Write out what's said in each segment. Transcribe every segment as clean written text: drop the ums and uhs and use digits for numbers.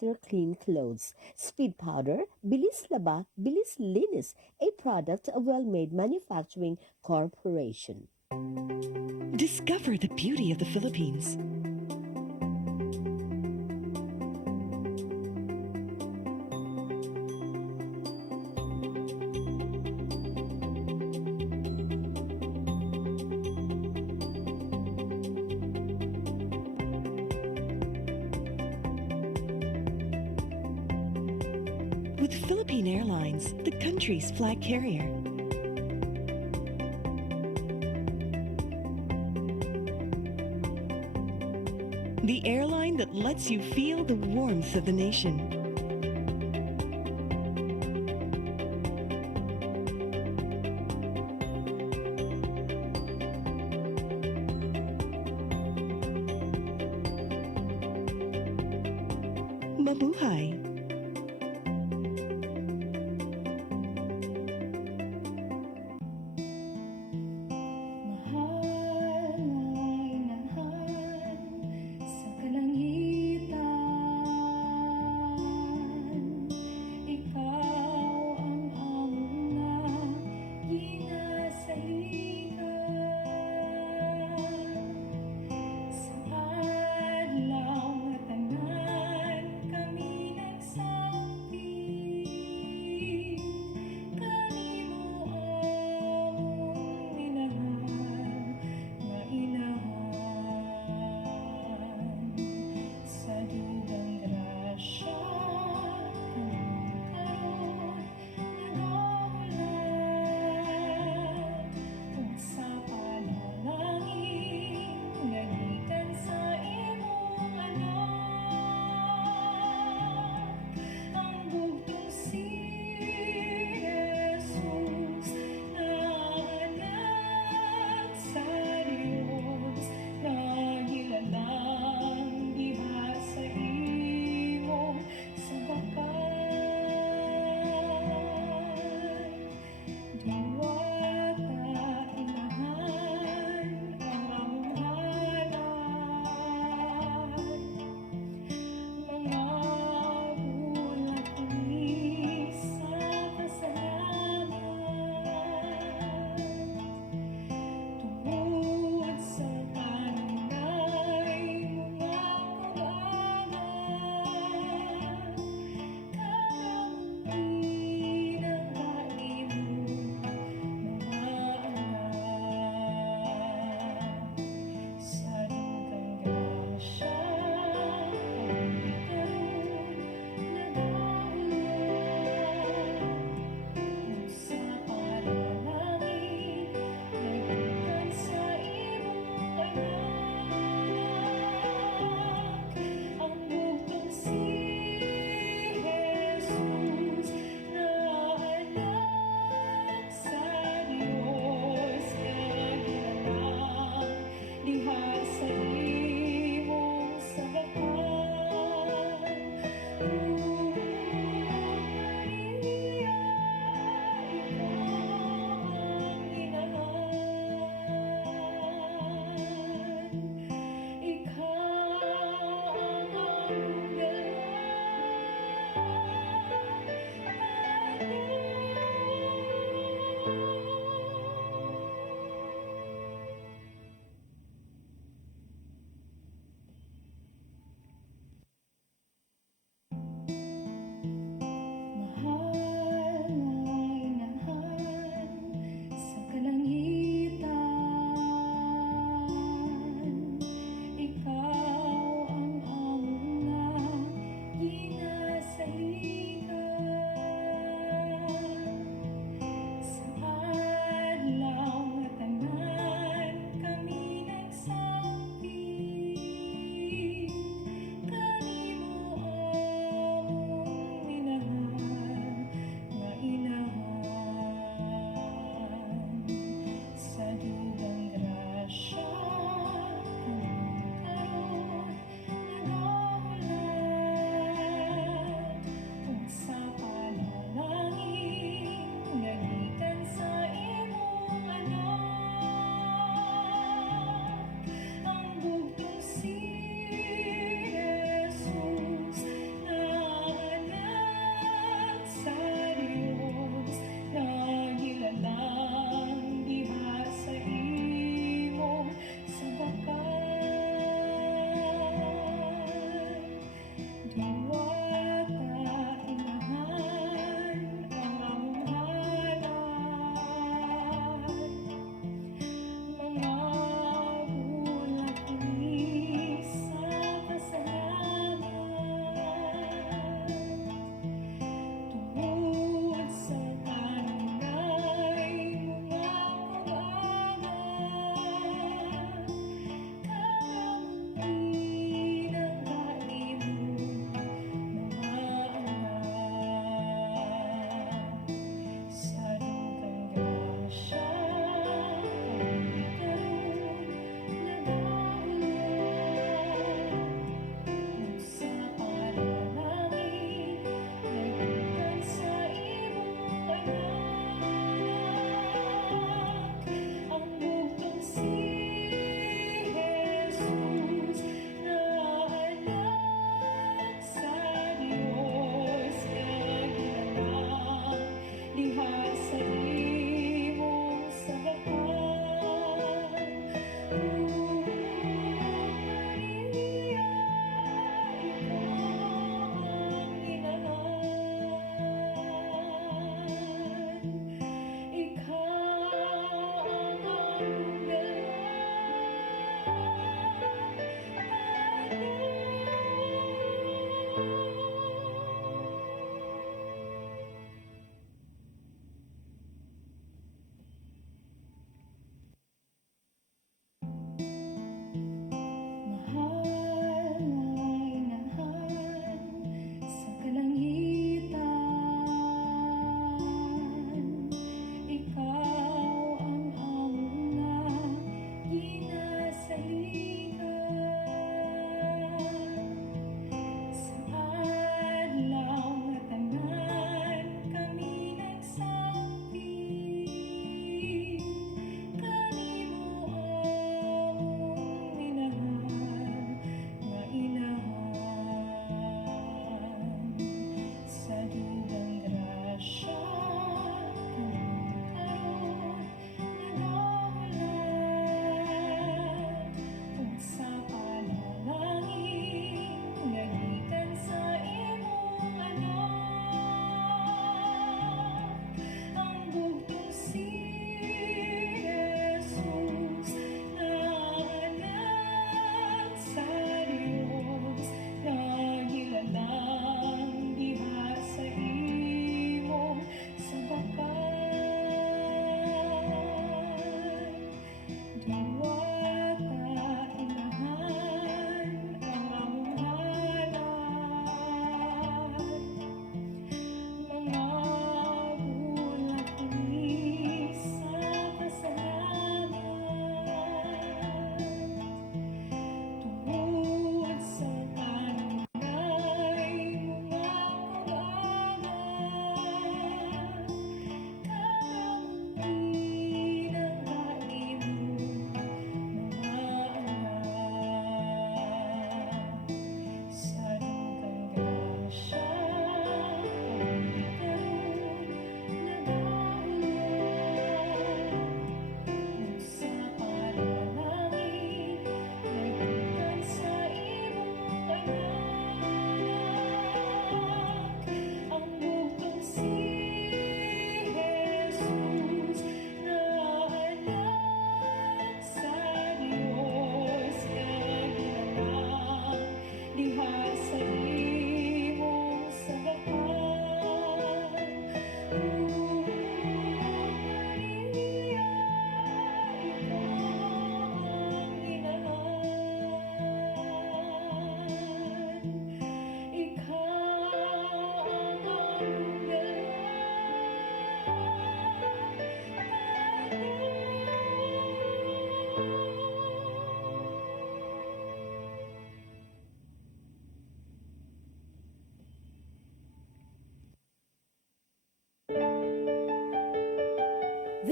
Better Clean Clothes. Speed Powder, Bilis Laba, Bilis Linis, a product of Well-Made Manufacturing Corporation. Discover the beauty of the Philippines. With Philippine Airlines, the country's flag carrier. The airline that lets you feel the warmth of the nation. Mabuhay! Mahal ay nanhan sa kalangitan. Ikaw ang among ginasaligan. Sa adlaw nga tanan kami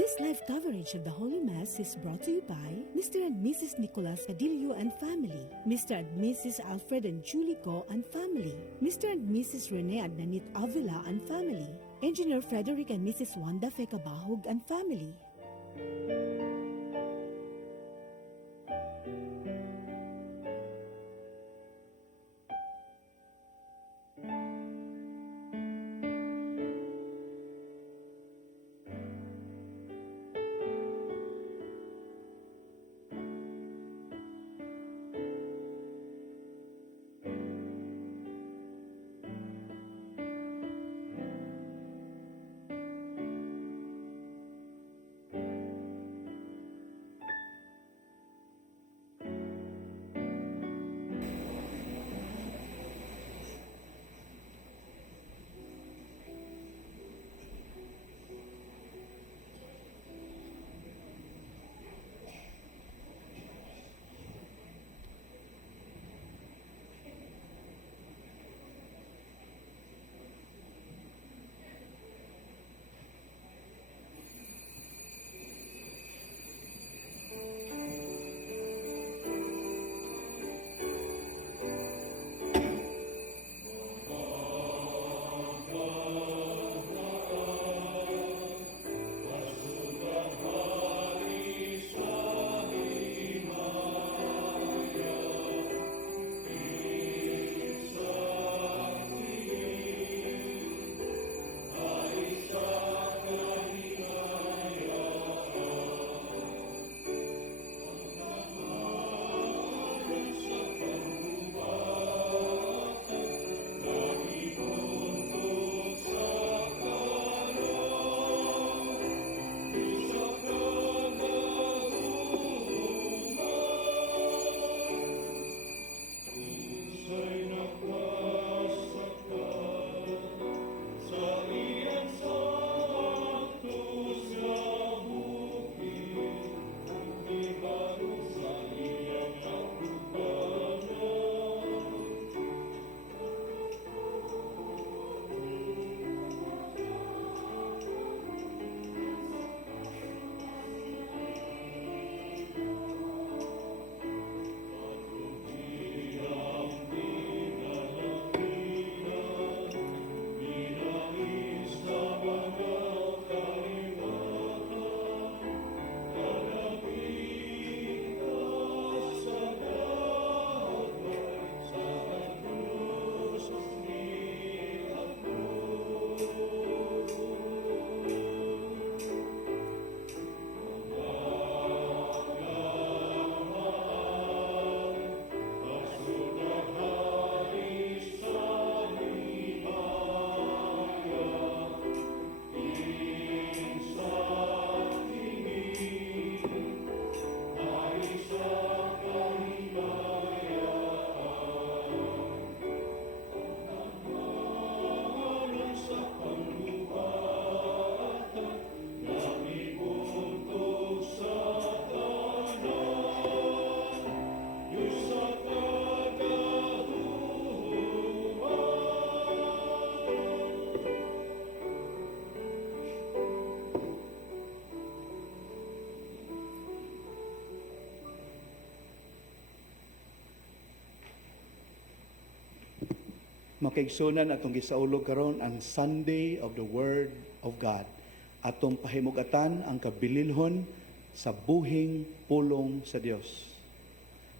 This live coverage of the Holy Mass is brought to you by Mr. and Mrs. Nicolas Cadillo and family, Mr. and Mrs. Alfred and Julie Go and family, Mr. and Mrs. Rene and Nanit Avila and family, Engineer Frederick and Mrs. Wanda Fekabahog and family. Makaigsunan atong gisaulog karon ang Sunday of the Word of God. Atong pahimugatan ang kabililhon sa buhing pulong sa Dios.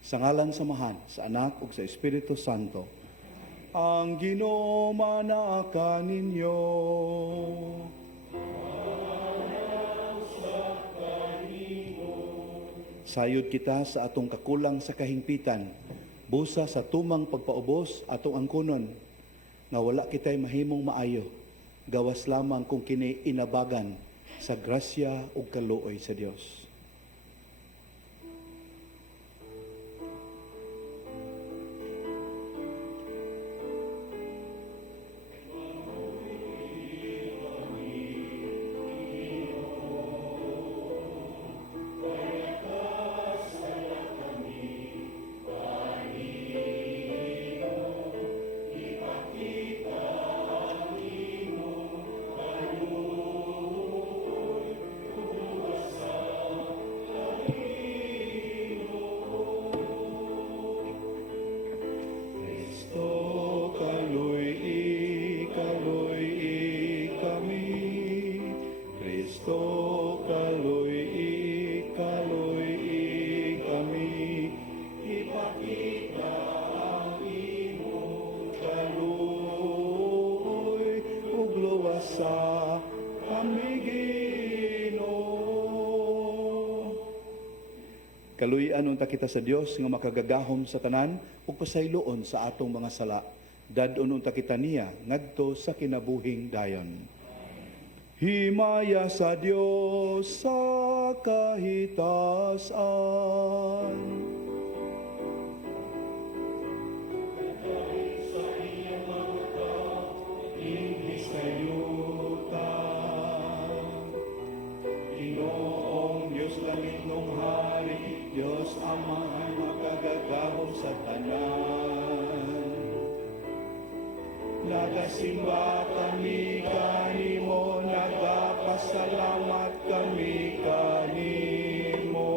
Sa ngalan samahan sa Anak ug sa Espiritu Santo. Ang Ginoo manaka ninyo. Sayod kita sa atong kakulang sa kahingpitan, busa sa tumang pagpaubos atong angkunon, nga wala kitay mahimong maayo, gawas lamang kung kini inabagan sa grasya ug kaluoy sa Dios. sa kami Ginoo. Kaluyan unta kita sa Dios nga makagagahom sa tanan ug pasayloon sa atong mga sala. Dadon unta kita niya ngadto sa kinabuhing dayon. Himaya sa Dios sa kahitasan. Ginoong Diyos langit ng hari, Diyos Ama makagagahom sa tanan. Nagasimba kami kanimo, nagapasalamat kami kanimo.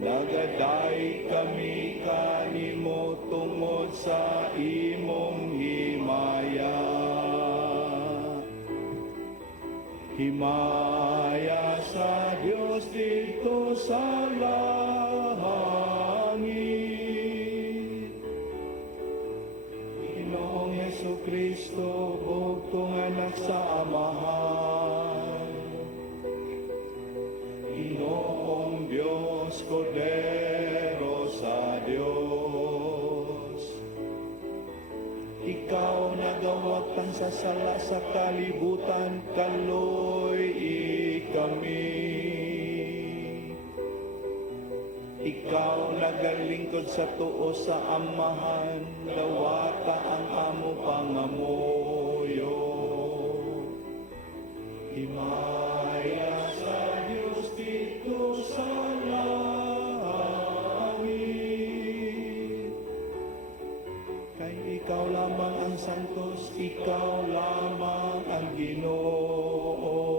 Nagaday kami kanimo tungod sa imong himaya. Himaya sa Diyos dito sa langit. Ginoong Jesucristo, bugtong anak sa Amahan. Ginoong Diyos, Kordero sa Diyos. Ikaw nagawat ang sasala sa kalibutan, kaloy kami. Ikaw nagalingkod sa tuo sa Amahan, lawata ang amo pangamuyo. Himaya sa Diyos dito sa langit. Kay ikaw lamang ang santos, ikaw lamang ang Ginoo.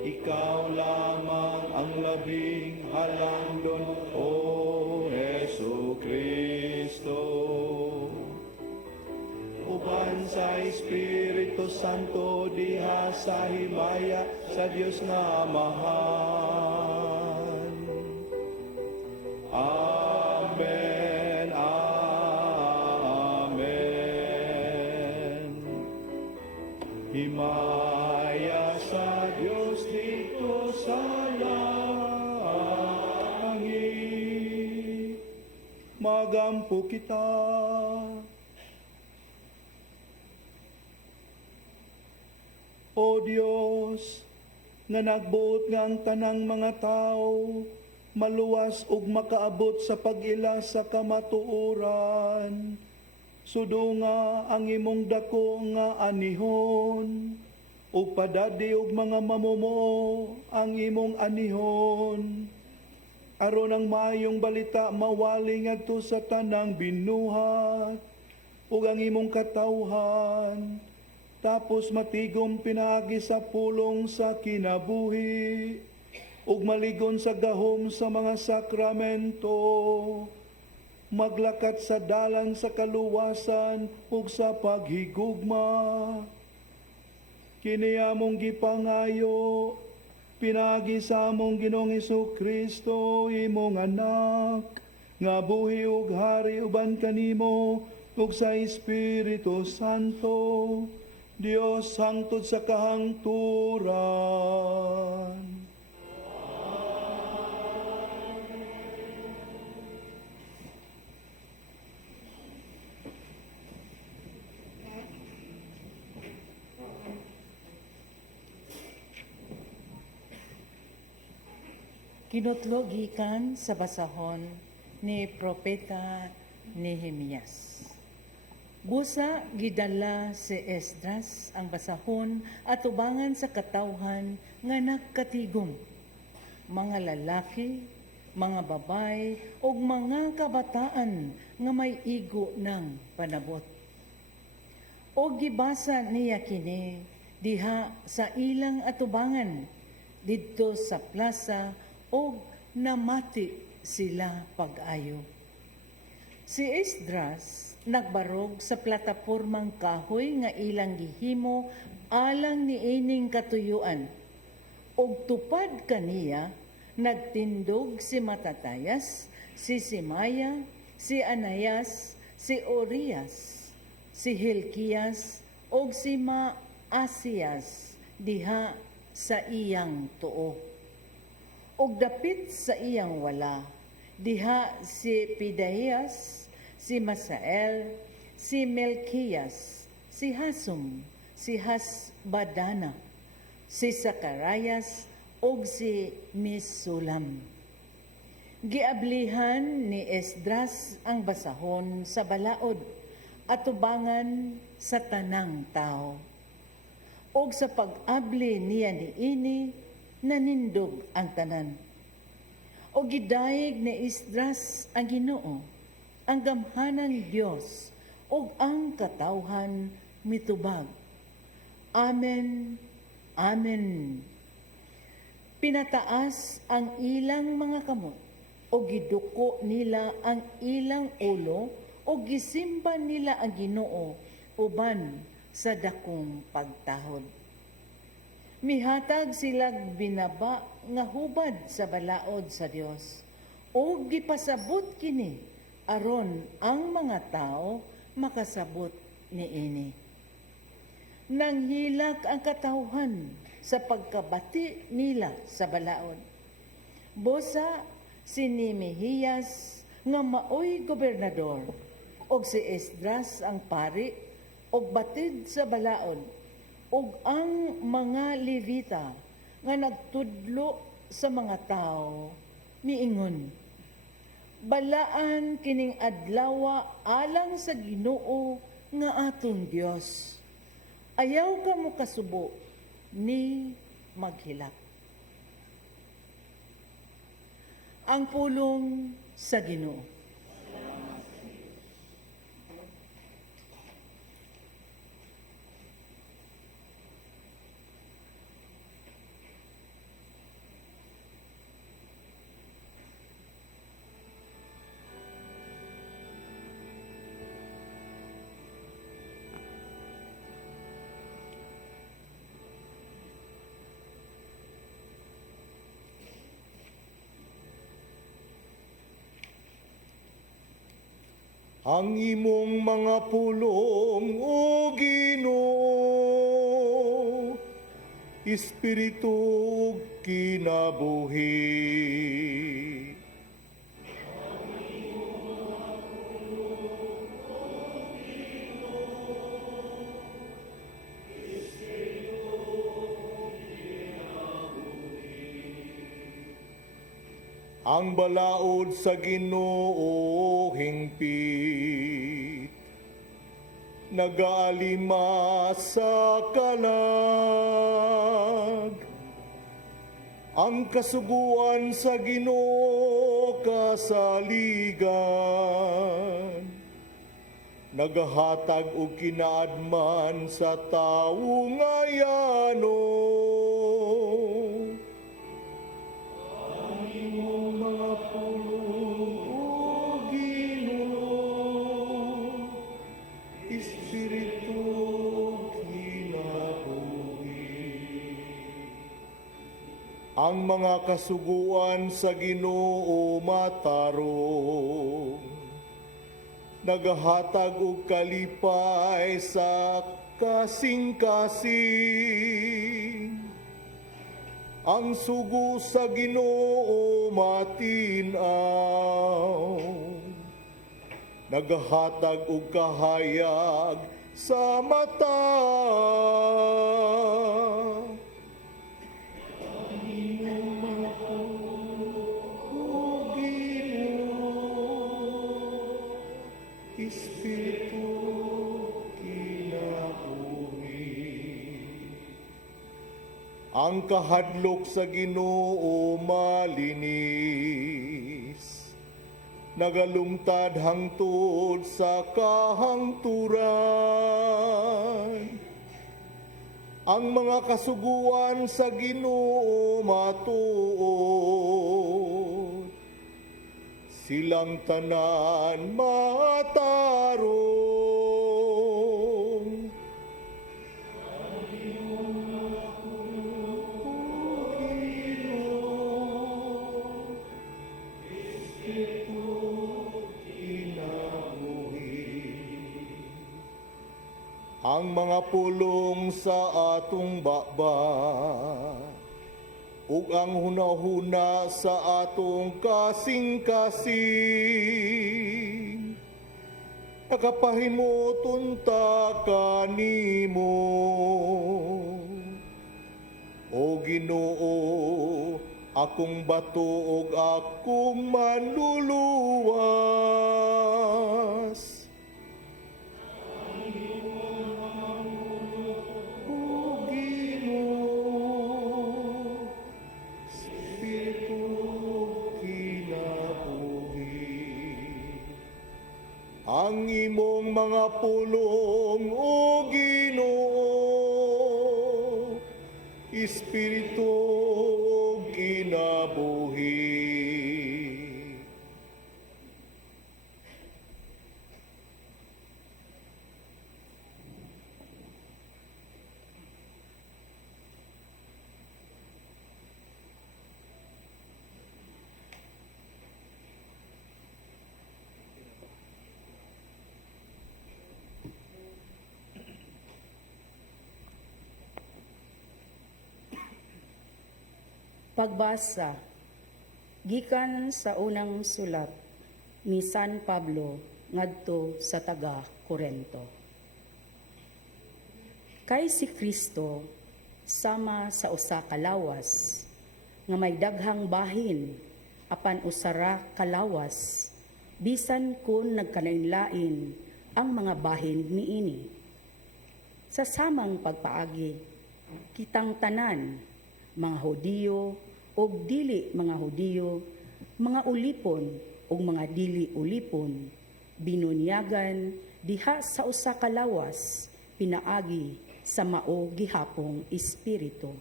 Ikaw lamang ang labing halangdon, O Jesucristo. Uban sa Espiritu Santo, diha sa himaya sa Diyos nga Amahan. Amen. Amen. Himaya sa Diyos dito sa langit. Magampo kita. O Dios, nga nagbuot nga ang tanang mga tao, maluwas ug makaabot sa pag-ila sa kamatuoran. Sudunga ang imong dako nga anihon, ug padadi ug mga mamumuo ang imong anihon. Aron ang maayong balita mawali ngadto sa tanang binuhat, ug ang imong katawhan, tapos matigom pinaagi sa pulong sa kinabuhi, ug maligon sa gahom sa mga sakramento, maglakat sa dalan sa kaluwasan ug sa paghigugma. Kini among gipangayo, pinagi sa among Ginoong Jesucristo, imong anak, nga buhi ug hari uban kanimo ug sa Espiritu Santo, Dios hangtod sa kahangturan. Kinutlo gikan sa basahon ni Propeta Nehemias. Busa gidala si Esdras ang basahon at ubangan sa katawhan nga nagkatigom. Mga lalaki, mga babay, ug mga kabataan nga may igo ng panabot. O gibasa niya kini diha sa ilang atubangan didto sa plaza o namati sila pag-ayo. Si Esdras nagbarog sa platapormang kahoy nga ilang gihimo alang niining katuyuan. Og tupad kaniya nagtindog si Matatayas, si Simaya, si Anayas, si Orias, si Hilkias og si Maasiyas diha sa iyang tuo. Og dapit sa iyang wala, diha si Pedaias, si Masael, si Melkias, si Hasum, si Hasbadana, si Zacarias, og si Mesulam. Giablihan ni Esdras ang basahon sa balaod at tubangan sa tanang tao. Og sa pag-abli niya niini, nanindog ang tanan. O gidayeg ni Esdras ang Ginoo, ang gamhanan Dios, og ang katawhan mitubag. Amen. Amen. Pinataas ang ilang mga kamot, o giduko nila ang ilang ulo, o gisimba nila ang Ginoo uban sa dakong pagtahod. Mihatag silag binaba nga hubad sa balaod sa Dios, o gipasabot kini aron ang mga tao makasabot niini. Nanghilak ang katawhan sa pagkabati nila sa balaod. Bosa si Nemihiyas nga maoy gobernador, og si Esdras ang pari, og batid sa balaod, og ang mga Levita nga nagtudlo sa mga tao, miingon, balaan kining adlawa alang sa Ginoo nga atong Dios. Ayaw ka mo kasubo ni maghilak. Ang pulong sa Ginoo. Ang imong mga pulong, o Ginoo, Espiritu ug kinabuhi. Ang balaod sa Ginoo hingpit, nagaalima sa kalag. Ang kasuguan sa Ginoo kasaligan, nagahatag og kinaadman sa tawo ngayano. Ang mga kasuguan sa Ginoo matarong, nagahatag og kalipay sa kasing-kasing. Ang sugo sa Ginoo matinaw, nagahatag og kahayag sa mata. Ang kahadlok sa Ginoo malinis, nagalungtad hangtod sa kahangturan. Ang mga kasuguan sa Ginoo matuod, silang tanan matarong. ang mga pulong sa atong baba, ug ang hunahuna sa atong kasing-kasing. Nakapahimuton ta kanimo, O Ginoo, akong bato ug akong manluluwas. O Ginoo, Espiritu kinabuhi, ang imong mga pulong, O Ginoo, Espiritu kinabuhi. Pagbasa gikan sa unang sulat ni San Pablo ngadto sa taga Corinto. Kay si Kristo sama sa usa ka lawas nga may daghang bahin apan usara ka lawas bisan kun nagkanainlain ang mga bahin niini. Sa samang pagpaagi kitang tanan mga Hudiyo og dili mga Hudiyo, mga ulipon ug mga dili ulipon, binunyagan diha sa usa ka lawas pinaagi sa mao gihapong espiritu.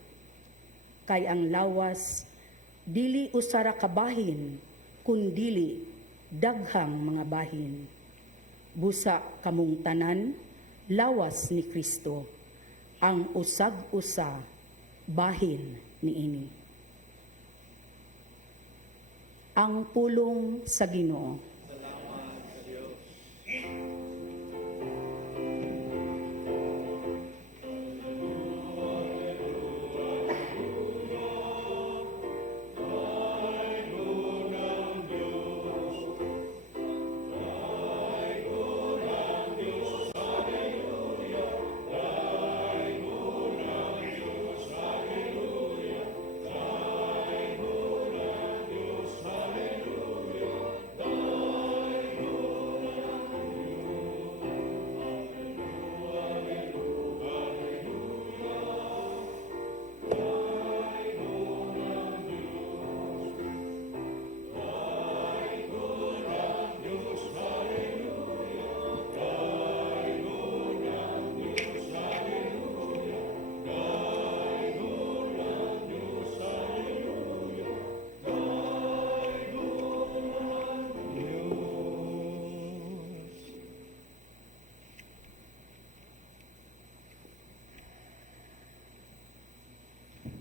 Kay ang lawas dili usara ka bahin kundili daghang mga bahin. Busa kamong tanan lawas ni Kristo, ang usag-usa bahin niini. Ang pulong sa Ginoo.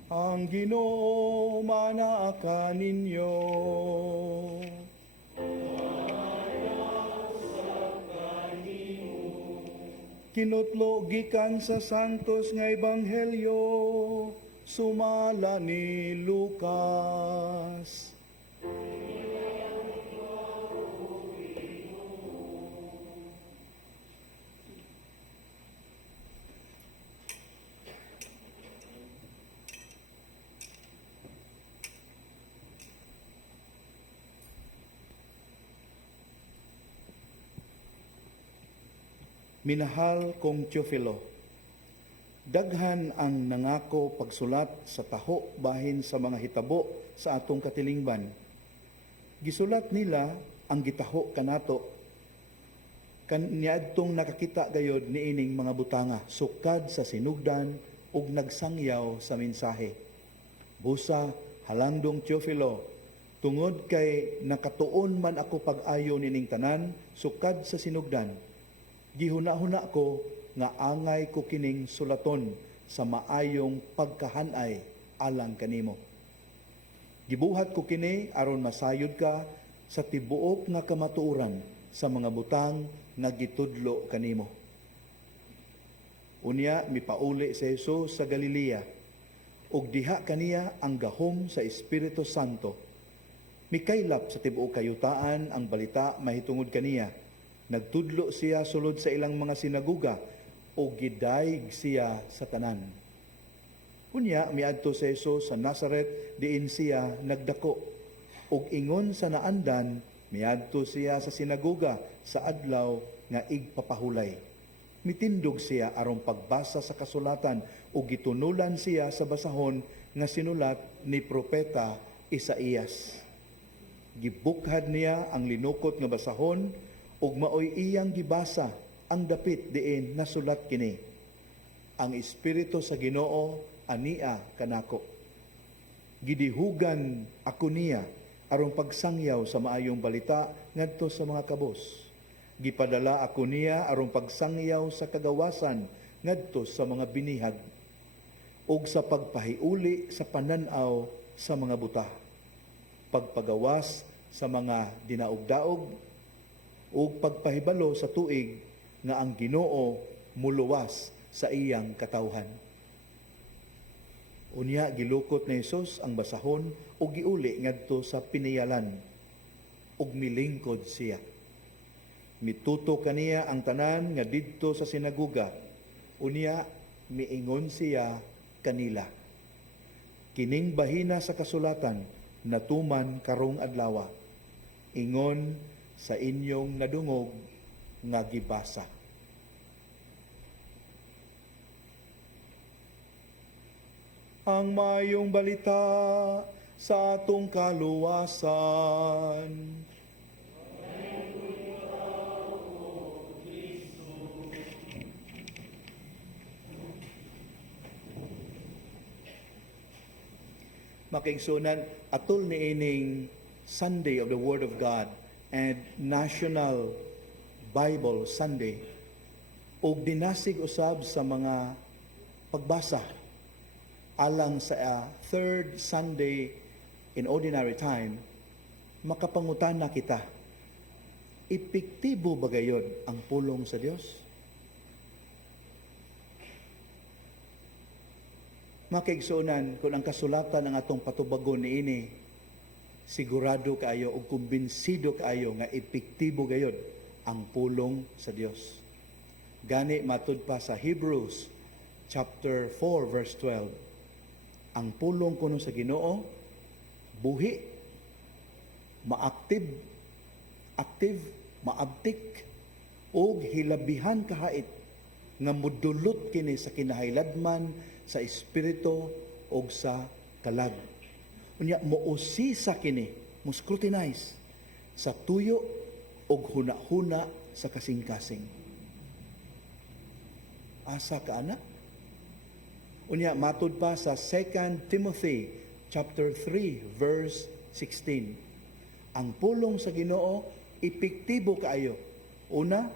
Ang Ginoo manaa ninyo. Kinutlo gikan sa Santos nga Ebanghelyo sumala ni Lucas. Minahal kong Teofilo, daghan ang nangako pagsulat sa taho bahin sa mga hitabo sa atong katilingban. Gisulat nila ang gitaho kanato. Kaniadtong nakakita gayod niining mga butanga, sukad sa sinugdan ug nagsangyaw sa mensahe. Busa, halandong Teofilo, tungod kay nakatuon man ako pag-ayo nining tanan, sukad sa sinugdan, gihuna-huna ko nga angay ko kining sulaton sa maayong pagkahanay alang kanimo. Gibuhat ko kini aron masayod ka sa tibuok nga kamatuoran sa mga butang nga gitudlo kanimo. Unya mipauli si Jesus sa Galilea ug diha kaniya ang gahom sa Espiritu Santo. Mikaylap sa tibuok kayutaan ang balita mahitungod kaniya. Nagtudlo siya sulod sa ilang mga sinaguga o gidayeg siya sa tanan. Unya miadto si Jesus sa Nazareth diin siya nagdako. Ug ingon sa naandan miadto siya sa sinaguga sa adlaw nga igpapahulay. Mitindog siya aron pagbasa sa kasulatan ug gitunulan siya sa basahon nga sinulat ni propeta Isaías. Gibukhad niya ang linukot nga basahon ug maoy iyang gibasa ang dapit diin nasulat kini. Ang Espiritu sa Ginoo ania kanako. Gidihugan ako niya aron pagsangyaw sa maayong balita ngadto sa mga kabos. Gipadala ako niya aron pagsangyaw sa kagawasan ngadto sa mga binihag ug sa pagpahiuli sa pananaw sa mga buta. Pagpagawas sa mga dinaog-daog ug pagpahibalo sa tuig nga ang Ginoo muluwas sa iyang katawhan. Unya gilukot ni Jesus ang basahon ug giuli ngadto sa piniyalan ug milingkod siya. Mituto kaniya ang tanan nga didto sa sinaguga. Unya miingon siya kanila. Kining bahina sa kasulatan natuman karong adlaw. Ingon sa inyong nadungog nga gibasa. Ang mayong balita sa atong kaluwasan. Makiigsunan, atol ni ining Sunday of the Word of God and National Bible Sunday ug dinasig usab sa mga pagbasa alang sa third Sunday in ordinary time, makapangutan na kita, epektibo ba gayod ang pulong sa Dios? Makaigsunan, kung ang kasulatan ng atong patubagon niini, sigurado kayo o kumbinsido kayo nga epektibo gayod ang pulong sa Dios. Gani matud pa sa Hebrews chapter 4 verse 12. Ang pulong kuno sa Ginoo buhi, maaktive, maabtik ug hilabihan kahait nga mudulot kini sa kinahayladman sa espiritu ug sa kalag. Unya mousisa kini, mo scrutinize sa tuyo ug huna-huna sa kasing-kasing. Asa ka ana? Unya matud pa sa 2 Timothy chapter 3 verse 16. Ang pulong sa Ginoo epektibo kaayo. Una,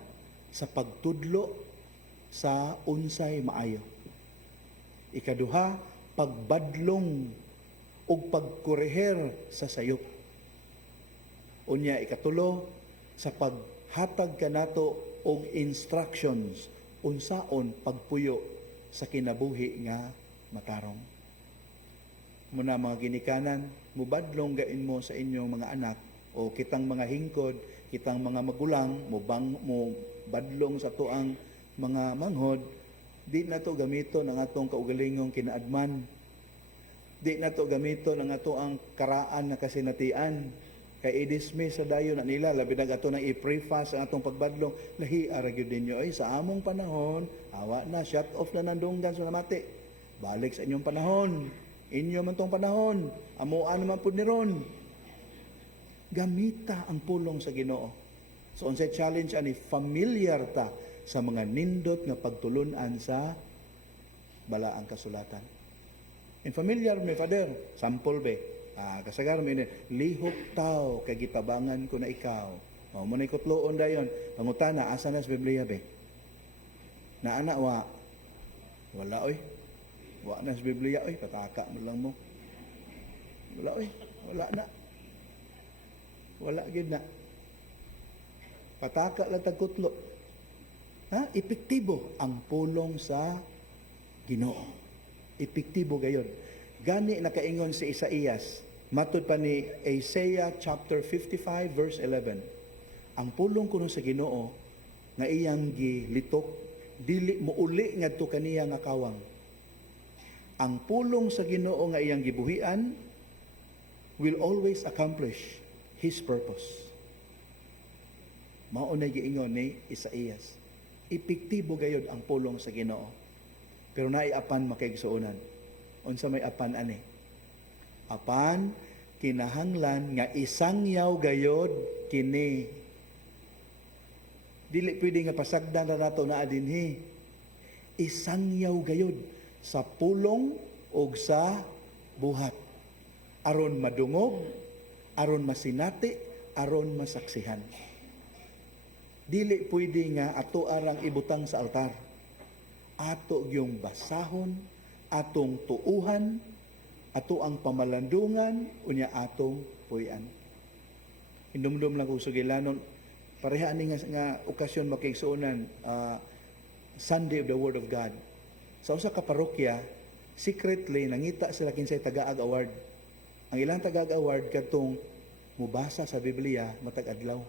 sa pagtudlo sa unsay maayo. Ikaduha, pagbadlong o pagkureher sa sayop. Unya ikatulo, sa paghatag kanato og instructions unsaon pagpuyo sa kinabuhi nga matarong. Muna mga ginikanan, mubadlong gain mo sa inyong mga anak o kitang mga hingkod, kitang mga magulang, mo badlong sa tuang mga manghod, di na to gamito ng atong kaugalingong kinaadman. Di na to gamito ng atong karaan na kasinatian. Kay i-dismiss sa dayo na nila, labi na ato nang i-preface ang atong pagbadlong, lahi aragyo din nyo, ay sa among panahon, awa na, shut off na nandunggan sa namati. Balik sa inyong panahon, inyo man tong panahon, amuan naman po ni ron. Gamita ang pulong sa Ginoo. So, unsay challenge ani, familiar ta sa mga nindot nga pagtulunan sa balaang kasulatan. In familiar mi Father, sample be. Kasagar mi lihok tao kay gitabangan ko na ikaw. O mo na ikutloon dayon. Pangutana asa na sa Biblia be? Naana wa? Wala oy. Wa na sa Biblia oy, pataka mo lang mo. Wala oy, wala na. Wala gid na. Pataka lang tagkutlo. Epektibo ang pulong sa Ginoo. Epektibo gayon. Gani nakaingon si Isaías, matud pa ni Isaiah chapter 55 verse 11. Ang pulong kuno sa Ginoo nga iyang gilitok, dili muuli ngadto kaniya nga kawang. Ang pulong sa Ginoo nga iyang gibuhian will always accomplish His purpose. Mao na giingon ni Isaías. Epektibo gayud ang pulong sa Ginoo. Pero naay apan makaigsuonan. Unsa may apan ani? Apan kinahanglan nga isangyaw gayod kini. Dili pwede nga pasagdan na nato na dinhi. Isangyaw gayod sa pulong o sa buhat. Aron madungog, aron masinati, aron masaksihan. Dili pwede nga ato arang ibutang sa altar. Ato yung basahon, atong tuuhan, ato ang pamalandungan, unya atong puyan. Indumdum lang kung sugilanon, pareha ni nga okasyon makigsuonan, Sunday of the Word of God. Sa usa ka parokya, secretly nangita sila kinsay Tagaag Award. Ang ilang Tagaag Award katong mubasa sa Biblia matag adlaw.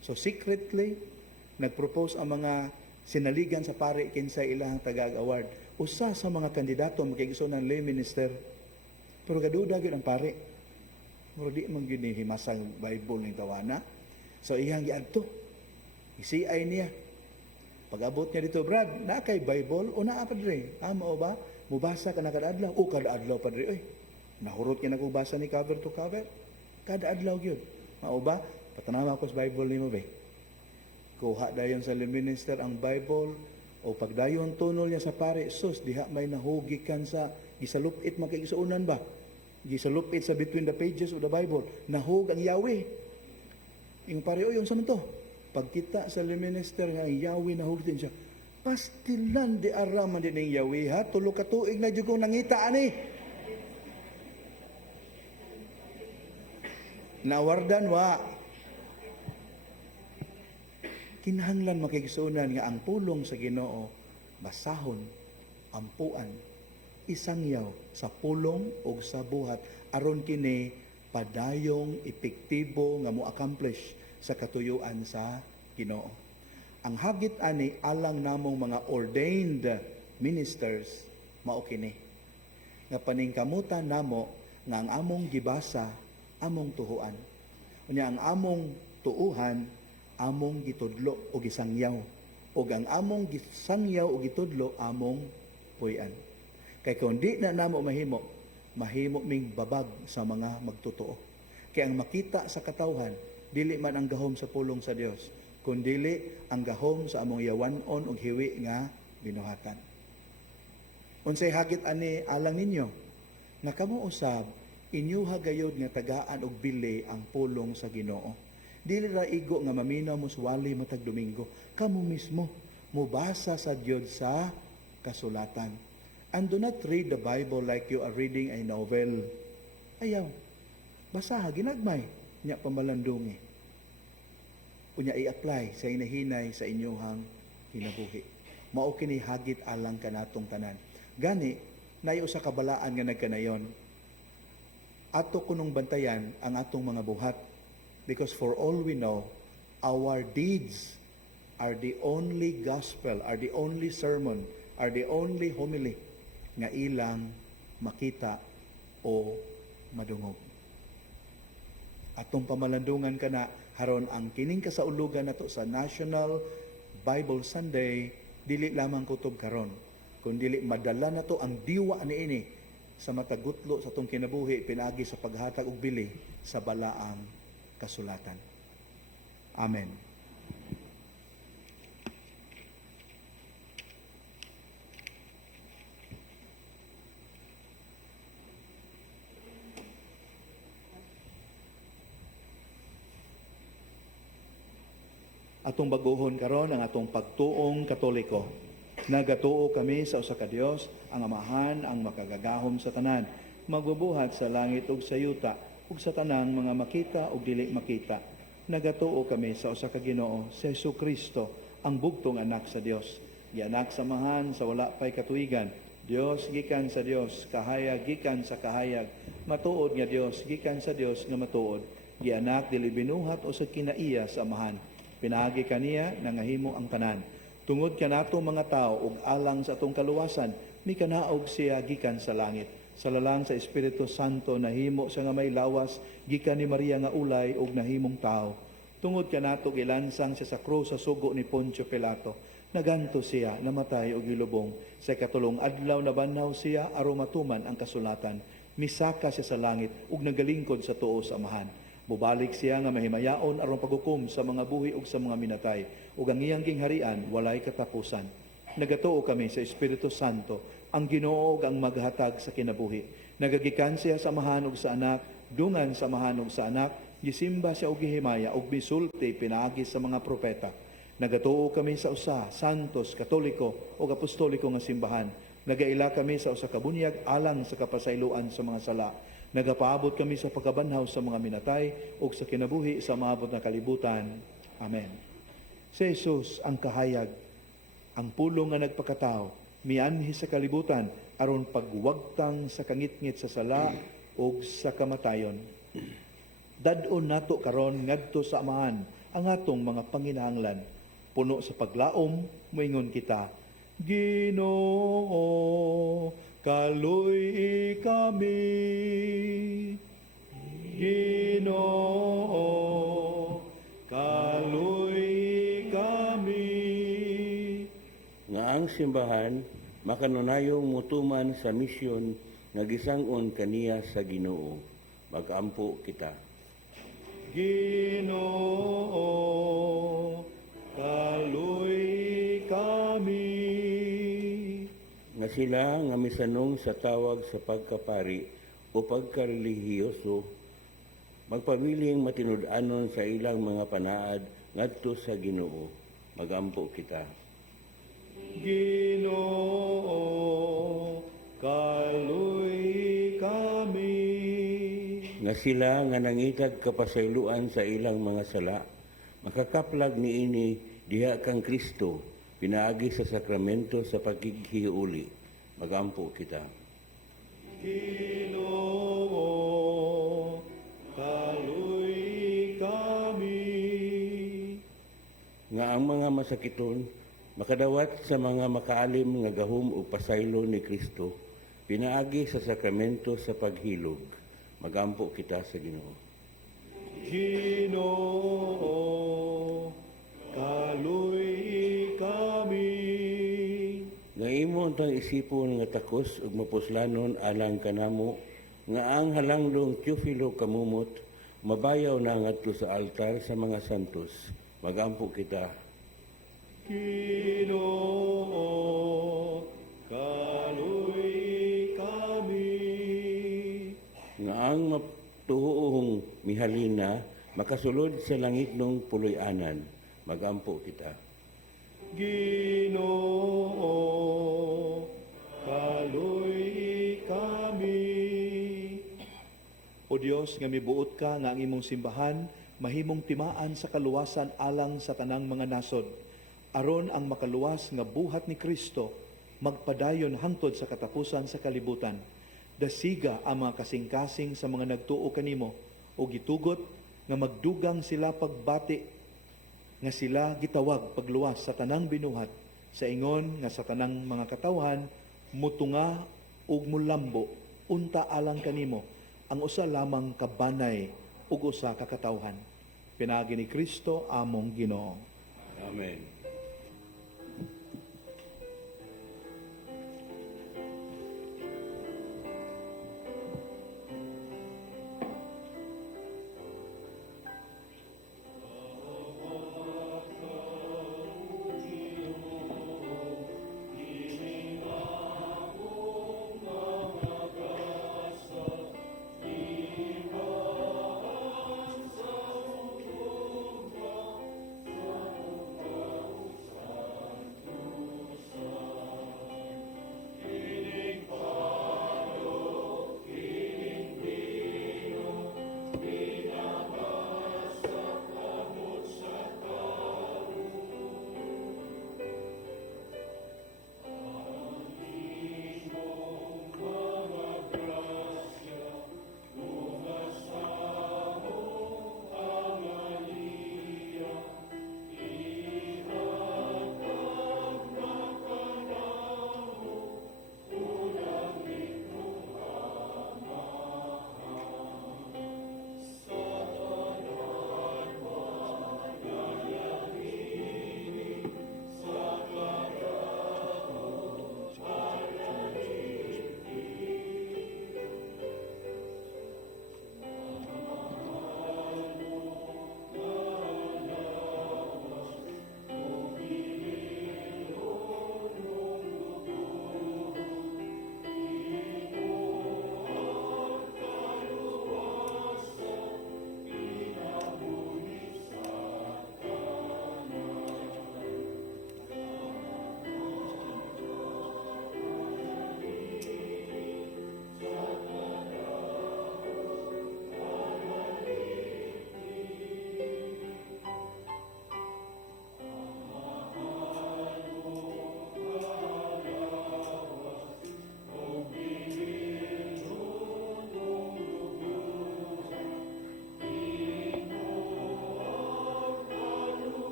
So secretly nagpropose ang mga sinaligan sa pare kinsay ilang Tagaag Award. Usa sa mga kandidato makigsuonan lay minister. Pero gaduda gyud ang pare. Muro di man gyud ni himasang Bible ning tawana. So iyang giadto. I-CI niya. Pag-abot niya dito, Brad, na kay Bible o naa padre? Mao ba? Mubasa ka na kada adlaw? O kada adlaw padre. Oy, nahurot ka na kung basa ni cover to cover? Kada adlaw gyud. Mao ba? Patanawa ko sa Bible nimo ba? Kuha dayon sa minister ang Bible o pagdayon tunol niya sa pare, sus, diha may nahugikan sa gisalupit makigsuonan ba? Gisalupit sa between the pages of the Bible. Nahug ang Yahweh. Yung pare, o yun sa to? Pagkita sa minister nga Yahweh nahug din siya. Pastilan di araman din ng Yahweh ha. Tulo ka tuig na dyan kong nangita ani. Nawardan wa. Kinahanglan makigsuonan nga ang pulong sa Ginoo basahon, ampuan, isangyaw sa pulong o sa buhat aron kini padayong epektibo nga mo-accomplish sa katuyuan sa Ginoo. Ang hagit ani alang namong mga ordained ministers mao kini. Nga paningkamutan namo nga ang among gibasa among tuhuan. Unya ang among tuuhan among gitudlo o gisangyaw o ang among gisangyaw o gitudlo among puy-an. Kay kung di na namo mahimo ming babag sa mga magtotoo. Kay ang makita sa katawhan dili man ang gahom sa pulong sa Dios, kundili ang gahom sa among yawanon ug hiwi nga binuhatan. Unsay hagit ani alang ninyo? Nga kamo usab inyuha gayod nga tagaan og bili ang pulong sa Ginoo. Dili ra igo nga maminaw mo suwali matag Domingo. Kamo mismo mubasa sa Dios sa kasulatan. And do not read the Bible like you are reading a novel. Ayaw. Basaha ginagmay nya pamalandungi. Unya i-apply sa hinahinay sa inyong kinabuhi. Mao kini hagit alang kanatong tanan. Gani nay usa ka balaan nga nagkanayon. Ato kunong bantayan ang atong mga buhat. Because for all we know, our deeds are the only gospel, are the only sermon, are the only homily nga ilang makita o madungog. Atong pamalandungan kana haron ang kining kasaulugan nato sa National Bible Sunday dili lamang kutob karon, kundi madala nato ang diwa niini sa matagutlo sa atong kinabuhi pinaagi sa paghatag og bili sa balaang kasulatan. Amen. Atong baguhon karon ang atong pagtuong Katoliko. Nagatuo kami sa usa ka Dios, ang Amahan, ang makagagahom sa tanan, magbubuhat sa langit ug sa yuta, ug sa tanang mga makita ug dili makita. Nagatuo kami sa usa ka Ginoo, si Jesucristo, ang bugtong anak sa Dios. Gianak samahan sa wala pay katuigan. Dios gikan sa Dios, kahayag gikan sa kahayag. Matuod nga Dios gikan sa Dios nga matuod. Gianak dili binuhat o sa kinaiya sa amahan. Pinaagi kaniya nangahimo ang tanan. Tungod kanato mga tao ug alang sa atong kaluwasan, mikanaog siya gikan sa langit. Sa lalang sa Espiritu Santo nahimo siya nga may lawas gikan ni Maria nga ulay ug nahimong tao. Tungod kanato gilansang siya sa krus sa sugo ni Poncio Pilato. Naganto siya, namatay og gilubong. Sa katulong adlaw na banhaw siya aron matuman ang kasulatan. Misaka siya sa langit ug nagalingkod sa tuo sa amahan. Mubalik siya nga mahimayaon aron paghukom sa mga buhi ug sa mga minatay. Ug ang iyang gingharian walay katapusan. Nagatuo kami sa Espiritu Santo, ang Ginoo ug ang maghatag sa kinabuhi. Nagagikan siya sa amahan ug sa anak, dungan sa amahan ug sa anak, gisimba siya og gihimaya ug misulti pinaagi sa mga propeta. Nagatuo kami sa usa, santos, katoliko ug apostoliko nga simbahan. Nagaila kami sa usa ka bunyag alang sa kapasayloan sa mga sala. Nagapaabot kami sa pagkabanhaw sa mga minatay ug sa kinabuhi sa maabot na kalibutan. Amen. Si Jesus ang kahayag, ang pulong nga nagpakatao, mianhi sa kalibutan aron pagwagtang sa kangitngit sa sala ug sa kamatayon. Dadon nato karon ngadto sa amahan ang atong mga panginahanglan. Puno sa paglaom, moingon kita, Ginoo, kaluy kami. Ginoo, kaluy kami. Nga ang simbahan makanunayong mutuman sa misyon nga gisang-on kaniya sa Ginoo. Magampo kita. Ginoo, kaluy kami. Nga sila nga misanong sa tawag sa pagkapari o pagkarelihiyoso, magpabiling matinud-anon sa ilang mga panaad ngadto sa Ginoo. Magampo kita. Ginoo, kaluy kami. Nga sila nga nangitag kapasayloan sa ilang mga sala, makakaplag niini diha kang Kristo, pinaagi sa sakramento sa pagkighiuli. Magampo kita. Ginoo, kaluy kami. Nga ang mga masakiton, makadawat sa mga makaalim nga gahom o pasaylo ni Kristo, pinaagi sa sakramento sa paghilog. Magampo kita sa Ginoo. Ginoo, kaluy kami. Nga imo tang isipon nga takos ug mapuslanon alang kanamo, nga ang halangdong Teofilo kamumot, mabayaw na ngadto sa altar sa mga santos. Magampo kita. Ginoo, kaluy kami. Nga ang matuhuong mihalina, makasulod sa langit ng puloy-anan. Magampo kita. Ginoo, kaluy kami. O Dios, nga mibuot ka nga ang imong simbahan, mahimong timaan sa kaluwasan alang sa tanang mga nasod. Aron ang makaluwas nga buhat ni Kristo, magpadayon hangtod sa katapusan sa kalibutan. Dasiga ang mga kasing-kasing sa mga nagtuo kanimo, o gitugot nga magdugang sila pagbati, nga sila gitawag pagluwas sa tanang binuhat, sa ingon nga sa tanang mga katawhan, mutunga ug mulambo, unta alang kanimo, ang usa lamang kabanay ug usa ka katawhan. Pinaagi ni Kristo among Ginoo. Amen.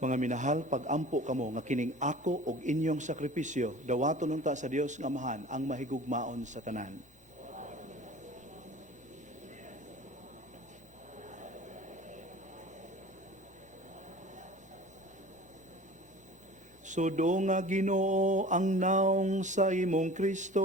Mga minahal, pag-ampo kamo nga kining ako og inyong sakripisyo, dawaton unta sa Dios nga Amahan ang mahigugmaon sa tanan. Sudo nga Ginoo ang naong sa imong Kristo,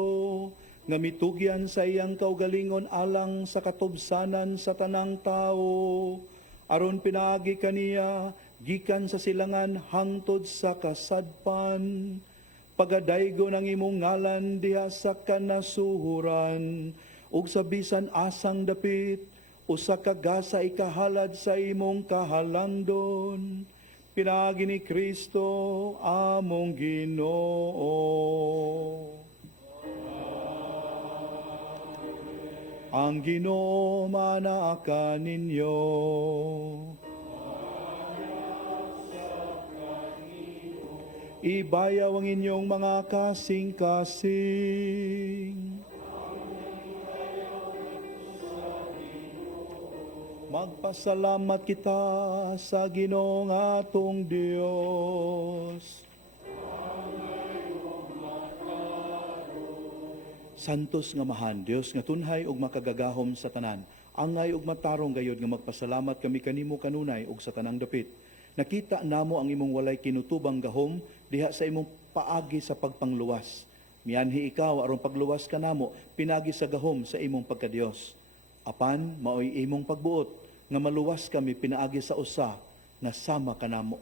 nga mitugyan sa iyang kaugalingon alang sa katubsanan sa tanang tao, aron pinaagi kaniya, gikan sa silangan hangtod sa kasadpan, pagadaygo ng imong ngalan diha sa kanasuhuran, ug sa bisan asang dapit, usa ka gasa ikahalad sa imong kahalangdon, pinaagi ni Kristo among Ginoo. Ang Ginoo manaa ninyo. Ibayaw ang inyong mga kasing-kasing. Magpasalamat kita sa Ginoong atong Dios. Santos nga mahan, Dios nga tunhay ug makagagahom sa tanan. Angay ug matarong gayud nga magpasalamat kami kanimo kanunay ug sa tanang dapit. Nakita namo ang imong walay kinutubang gahom diha sa imong paagi sa pagpangluwas. Mianhi ikaw aron pagluwas kanamo pinagi sa gahom sa imong pagkadios. Apan maoy imong pagbuot nga maluwas kami pinaagi sa usa nga sama kanamo.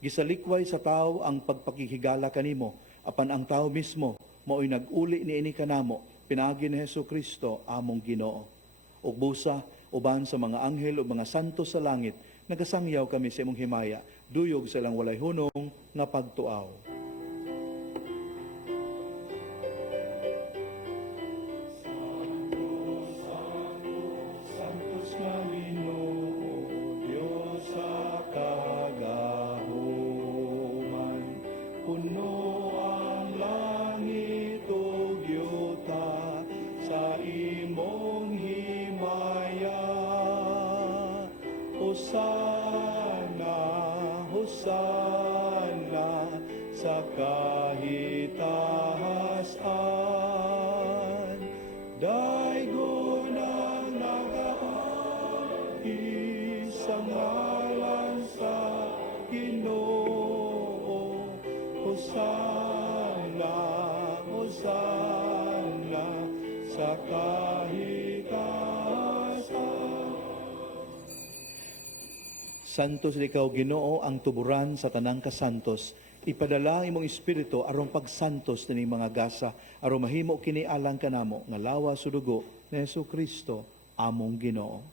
Gisalikway sa tao ang pagpakikigala kanimo, apan ang tao mismo maoy nag-uli niini kanamo pinaagi ni Hesukristo among Ginoo. Ug busa uban sa mga anghel o mga santo sa langit, nagasangyaw kami sa imong himaya, duyog sa ilang walay hunong nga pagtuaw. Santos nga Ginoo, Dios sa kagahuman, puno ang langit ug yuta sa imong himaya. Hosana, Hosana sa kahitaas-an. Daygo nang nagaagi sa ngalan sa Ginoo. Hosana, Hosana sa kahitaas-an. Santos ikaw Ginoo ang tuburan sa tanang kasantos. Ipadala imong espiritu aron pagsantos ni mga gasa aron mahimo kini alang kanamo nga lawas sa dugo ni Hesukristo among Ginoo.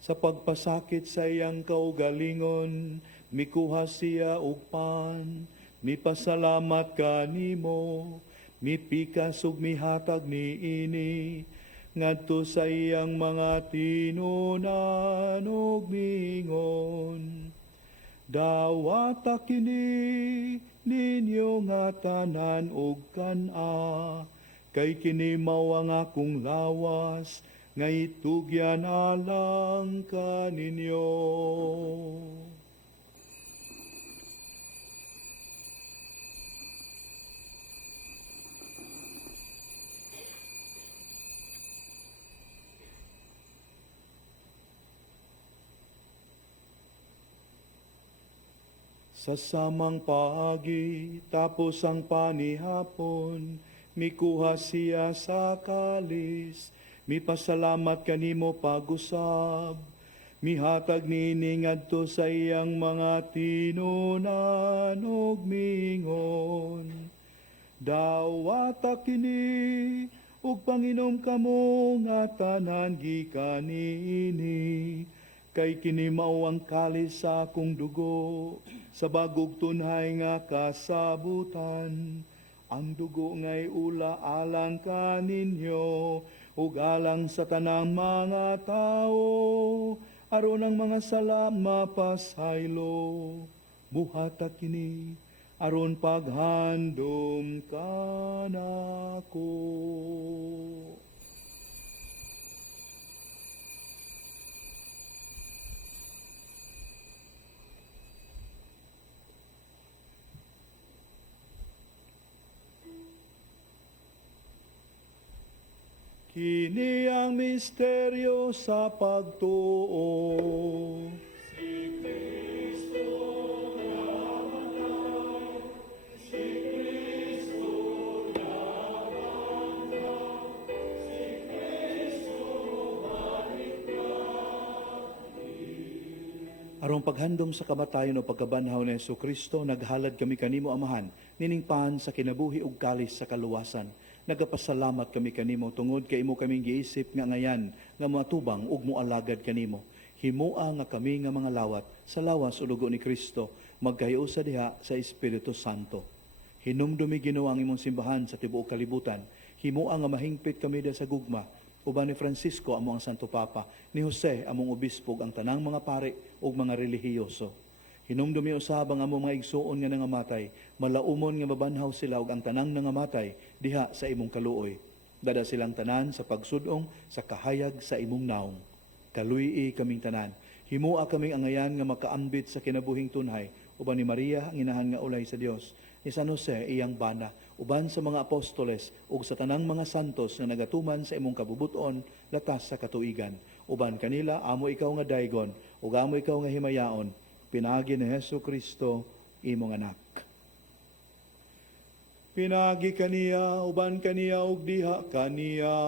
Sa pagpasakit sa iyang kaugalingon, mikuha siya og pan, mipasalamat kanimo, mipikas ug mihatag niini ngadto sa iyang mga tinunan ug mingon. Dawata kini ninyo nga tanan ug kan-a, kay kini mao ang akong lawas nga itugyan alang kaninyo. Sa samang paagi, tapos ang panihapon, mikuha siya sa kalis, mipasalamat kanimo pag-usab, mihatag nini ngadto sa iyang mga tinunan ug mingon. Dawata kini, ug panginom kamo nga tanan gikan niini, kay kini mao ang kalis sa akong dugo, sa bagog tunhay nga kasabutan. Ang dugo nga'y ula alang kaninyo, ug alang sa tanang mga tao, aron ang mga sala mapasaylo. Buhata kini, aron paghandom kanako. Kini ang misteryo sa pagtuo. Arong paghandom sa kamatayon o pagkabanhaw ni Jesucristo, naghalad kami kanimo amahan, niningpahan sa kinabuhi ug kalis sa kaluwasan. Nagapasalamat kami kanimo tungod kay imo kaming giisip nga ngayan nga matubang ug moalagad kanimo. Himua nga kami nga mga lawat sa lawas o dugo ni Kristo, magkahiusa diha sa Espiritu Santo. Hinumdumi Ginoo ang imong simbahan sa tibuok kalibutan. Himua nga mahingpit kami sa gugma, uban ni Francisco among ang Santo Papa, ni Jose among obispo ang tanang mga pari ug mga relihiyoso. Hinumdumi usab ang among mga igsuon nga nangamatay, malaumon nga mabanhaw sila ug ang tanang nangamatay diha sa imong kaluoy. Dada silang tanan sa pagsudong sa kahayag sa imong naong. Kaluyi kaming tanan. Himua kaming angayan nga makaambit sa kinabuhing tunhay, uban ni Maria ang inahan nga ulay sa Dios, ni San Jose iyang bana, uban sa mga apostoles ug sa tanang mga santos nga nagatuman sa imong kabubuton latas sa katuigan. Uban kanila amo ikaw nga daygon ug amo ikaw nga himayaon, pinagi ni Jesucristo imong anak. Pinagi kaniya uban kaniya ug diha kaniya,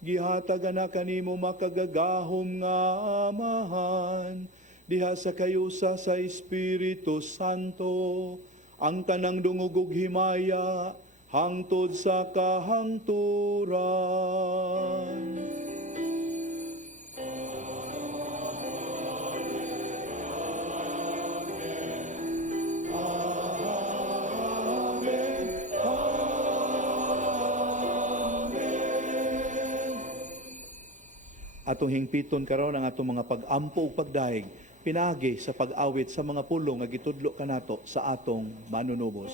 gihatag na kanimo makagagahom nga amahan, diha sa kayusa sa Espiritu Santo, ang tanang dungog ug himaya hangtod sa kahangturan. Atong hingpiton karon ang atong mga pag-ampo ug pagdahig, pinagi sa pag-awit sa mga pulong nga gitudlo kanato sa atong manunubos.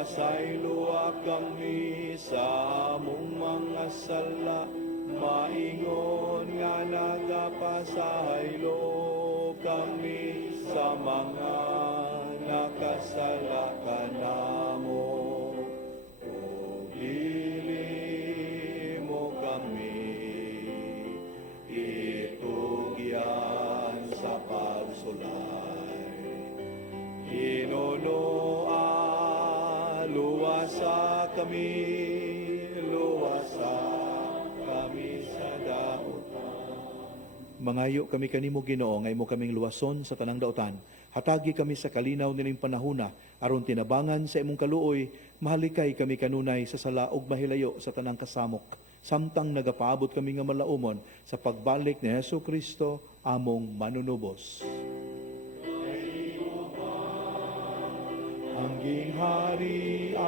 Pasaylo kami sa among mga sala, maingon nga nagapasaylo kami sa mga nakasala kanamo. O dili mo kami itugyan sa pagsulay. Luwasa kami sa daotan. Mangayo kami kanimo Ginoo nga imo kaming luwason sa tanang daotan. Hatagi kami sa kalinaw nining panahona aron tinabangan sa imong kaluoy, mahalikay kami kanunay sa sala ug mahilayo sa tanang kasamok. Samtang nagapaabot kami nga malaumon sa pagbalik ni Jesucristo among manunubos. Ang gingharian,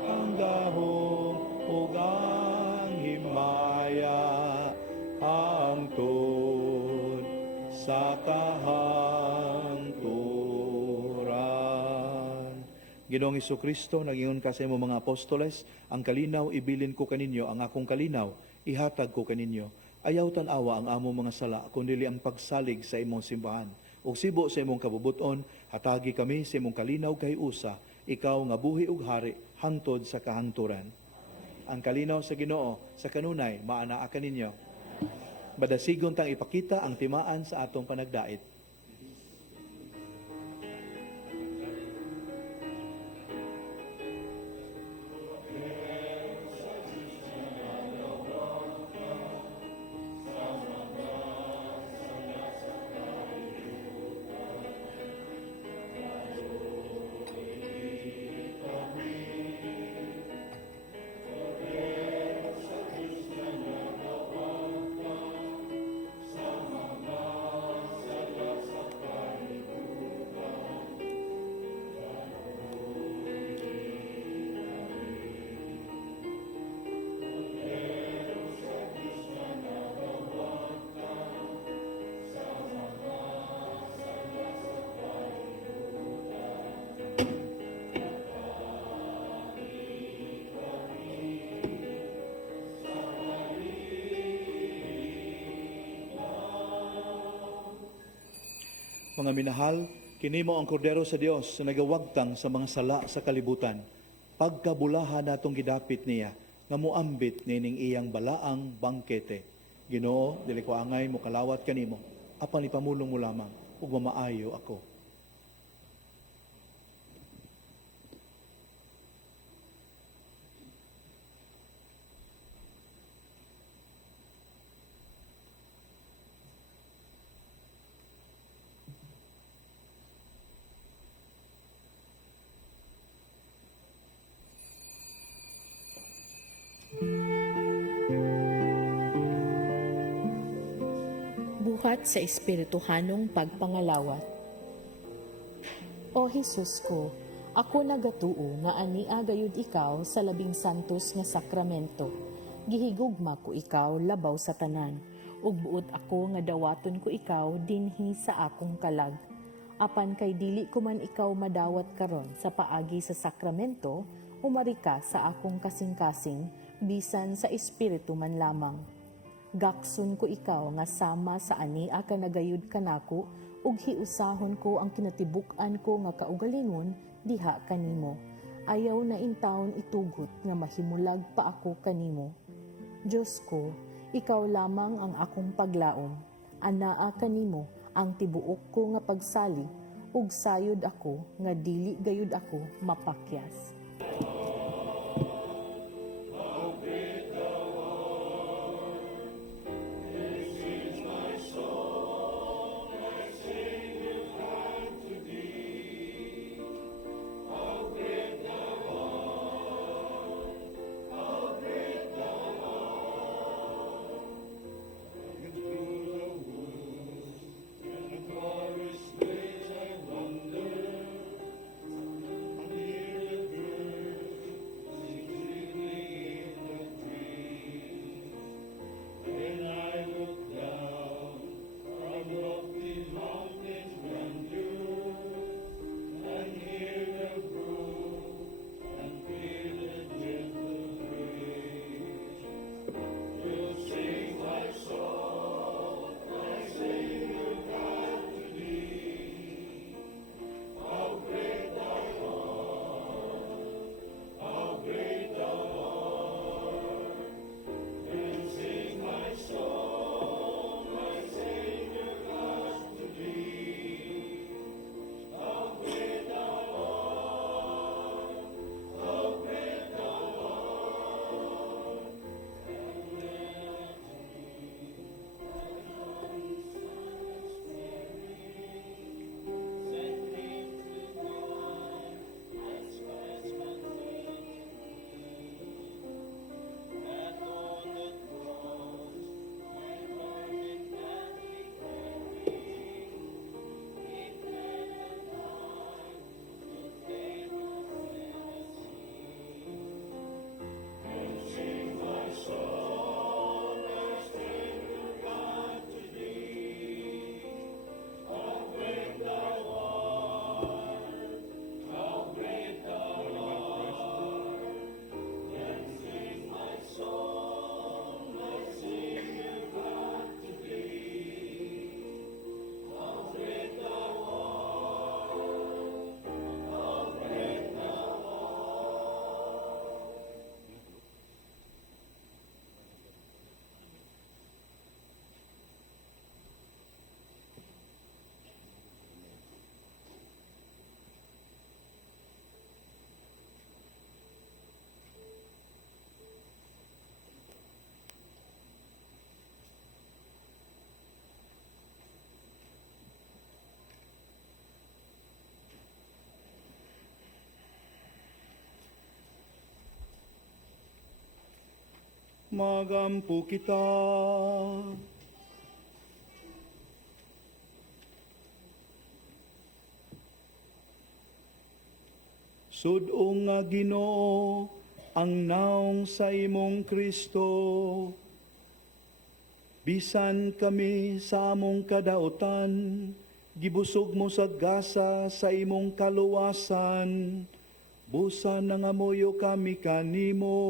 ang gahom, ug ang himaya, hangtod sa kahangturan. Ginoong Jesucristo, nagingon ka sa imong mga apostoles, ang kalinaw ibilin ko kaninyo, ang akong kalinaw ihatag ko kaninyo. Ayaw tan-awa ang among mga sala, kundi ang pagsalig sa imong simbahan. Ug sibo sa imong kabubuton, hatagi kami sa imong kalinaw kay usa, ikaw nga buhi ug hari hangtod sa kahangturan. Ang kalinaw sa Ginoo sa kanunay maanaa kaninyo. Badasigon tang ipakita ang timaan sa atong panagdait. Mga minahal, kinimo ang kordero sa Dios sa nagawagtang sa mga sala sa kalibutan. Pagkabulahan natong gidapit niya, nga muambit nining iyang balaang bangkete. Ginoo, dili ko angay mo kalawat kanimo, apan ipamulong mo lamang, ug mamaayo ako. Buhat sa espirituhanong pagpangalawat. O Jesus ko, ako nagatuo nga ania gayud ikaw sa labing santos nga sakramento. Gihigugma ko ikaw labaw sa tanan, ug buot ako nga dawaton ko ikaw dinhi sa akong kalag. Apan kay dili ko man ikaw madawat karon sa paagi sa sakramento, umari ka sa akong kasing-kasing, bisan sa espiritu man lamang. Gakson ko ikaw nga sama sa ania ka nagayud kanako, ug hiusahon ko ang kinatibuk-an ko nga kaugalingon diha kanimo. Ayaw na intawon itugot nga mahimulag pa ako kanimo. Diyos ko, ikaw lamang ang akong paglaom. Anaa kanimo ang tibuok ko nga pagsali, ug sayod ako nga dili gayud ako mapakyas. Magampo kita. Sudong nga Ginoo ang naong sa imong Kristo. Bisan kami sa among kadautan, gibusog mo sa gasa sa imong kaluwasan. Busan nangamuyo kami kanimo,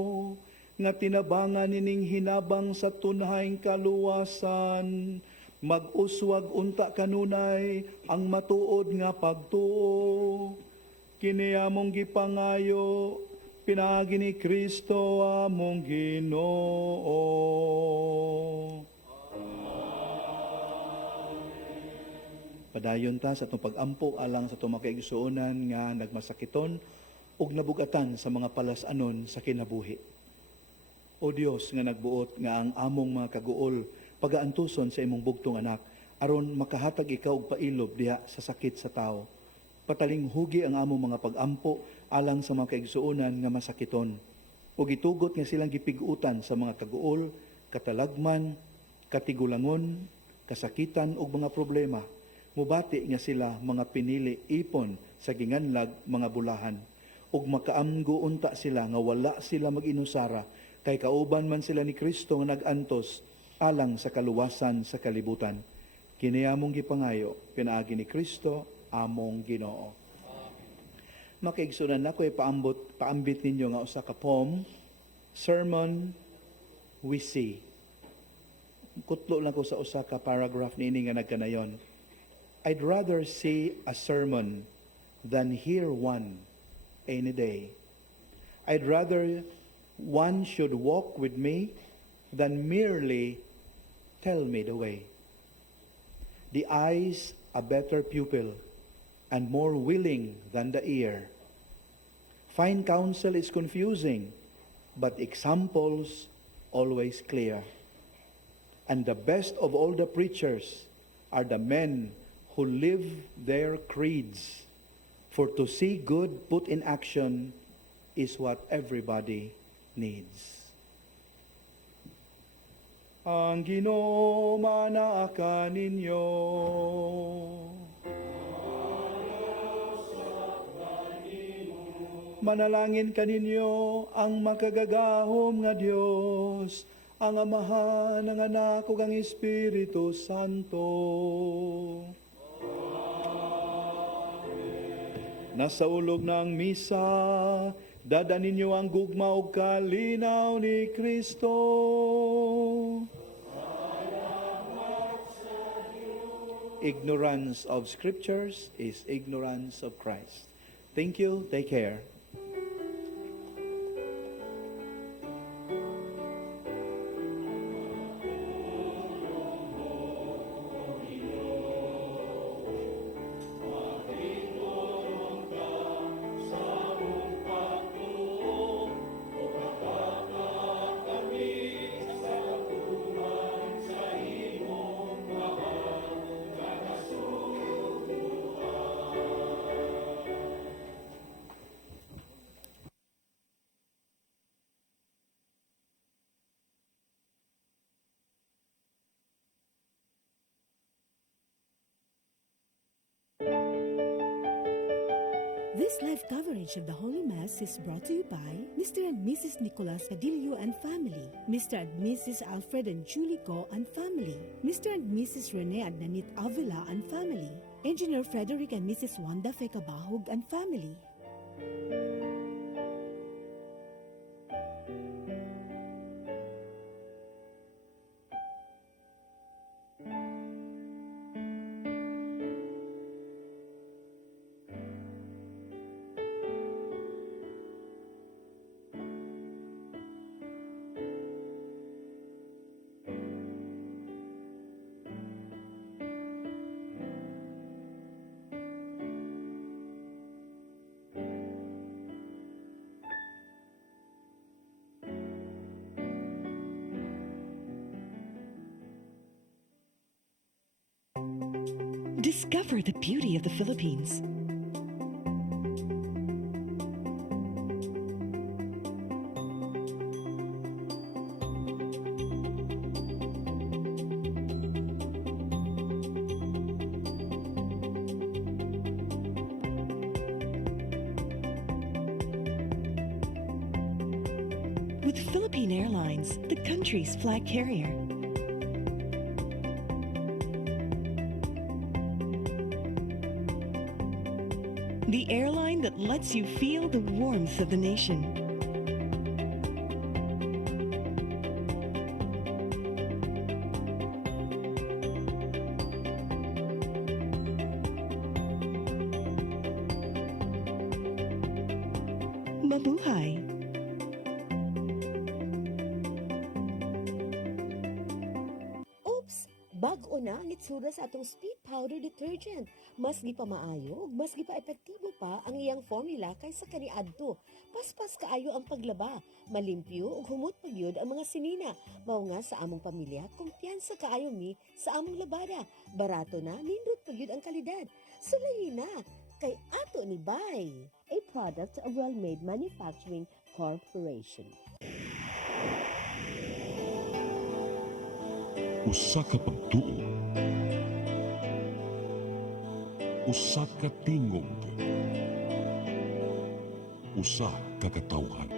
nga tinabangan nining hinabang sa tunahing kaluwasan. Mag-uswag unta kanunay ang matuod nga pagtuo. Kiniamong gipangayo, pinagi ni Kristo among Ginoo. Padayon ta sa itong pag-ampo alang sa itong mga kaigsuonan nga nagmasakiton ug nabugatan sa mga palasanon sa kinabuhi. O Dios nga nagbuot nga ang among mga kaguol pagaantuson sa imong bugtong anak aron makahatag ikaw og pailob diha sa sakit sa tao. Patalinghugi ang among mga pag-ampo alang sa mga kaigsuonan nga masakiton. Ug gitugot nga silang gipig-utan sa mga kaguol, katalagman, katigulangon, kasakitan ug mga problema. Mubati nga sila mga pinili ipon sa ginganlag mga bulahan. Ug makaamgo unta sila nga wala sila mag-inusara kay kauban man sila ni Kristo nga nag-antos alang sa kaluwasan sa kalibutan. Kini among gipangayo pinaagi ni Kristo among Ginoo. Makaigsunan nako paambit ninyo nga usa ka poem, Sermon We See. Kutlo lang ko sa usa ka paragraph niini nga nagkanayon. I'd rather see a sermon than hear one any day. I'd rather one should walk with me than merely tell me the way. The eye's a better pupil and more willing than the ear. Fine counsel is confusing, but examples always clear. And the best of all the preachers are the men who live their creeds. For to see good put in action is what everybody needs. Ang Ginoo manaa ninyo. Manalangin kaninyo ang makagagahom nga Dios, ang Amahan, ang Anak ug ang Espiritu Santo. Nasa ulog ng misa, dada ninyo ang gugma ug kalinaw ni Kristo. Ignorance of scriptures is ignorance of Christ. Thank you. Take care. This live coverage of the Holy Mass is brought to you by Mr. and Mrs. Nicolas Cadillo and family, Mr. and Mrs. Alfred and Julie Go and family, Mr. and Mrs. Rene and Nanit Avila and family, Engineer Frederick and Mrs. Wanda Fekabahog and family. Discover the beauty of the Philippines. With Philippine Airlines, the country's flag carrier. The airline that lets you feel the warmth of the nation. buhay. Oops! Bag-o na ang itsura sa atong speed powder detergent. Mas gi pa maayo, ug mas gi pa epektibo pa ang iyang formula kaysa kaniadto. Paspas kaayo ang paglaba, malimpyo ug humot pagyud ang mga sinina. Mao nga sa among pamilya, kumpiyansa kaayo mi sa among labada. Barato na, nindot pagyud ang kalidad. Sulayi na kay ato ni Bay, a product of Well-Made Manufacturing Corporation. Usa ka pagtuo, usa ka tingog, usa ka katawhan.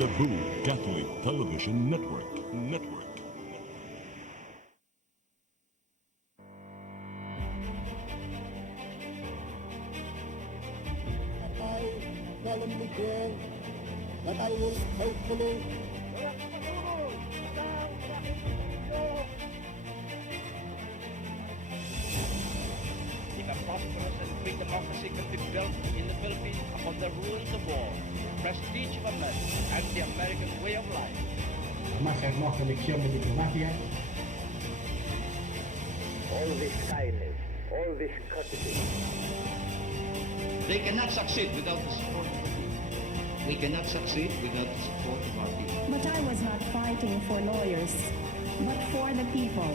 Cebu Catholic Television Network. That I will faithfully a prosperous and free democracy can be built in the Philippines upon the rules of war, prestige of America, and the American way of life. Más hermosa lección de diplomacia. All this kindness, all this courtesy. They cannot succeed without the support of the people. We cannot succeed without the support of our people. But I was not fighting for lawyers, but for the people.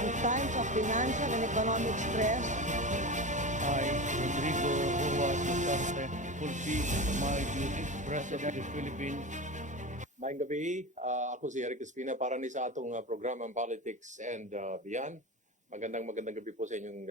In times of financial and economic stress, I, Rodrigo Roa Duterte, fulfill my duties President of the Philippines. Maayong gabi, ako si Eric Espina para ni sa atong programang Politics and Beyond. Magandang gabi po sa inyong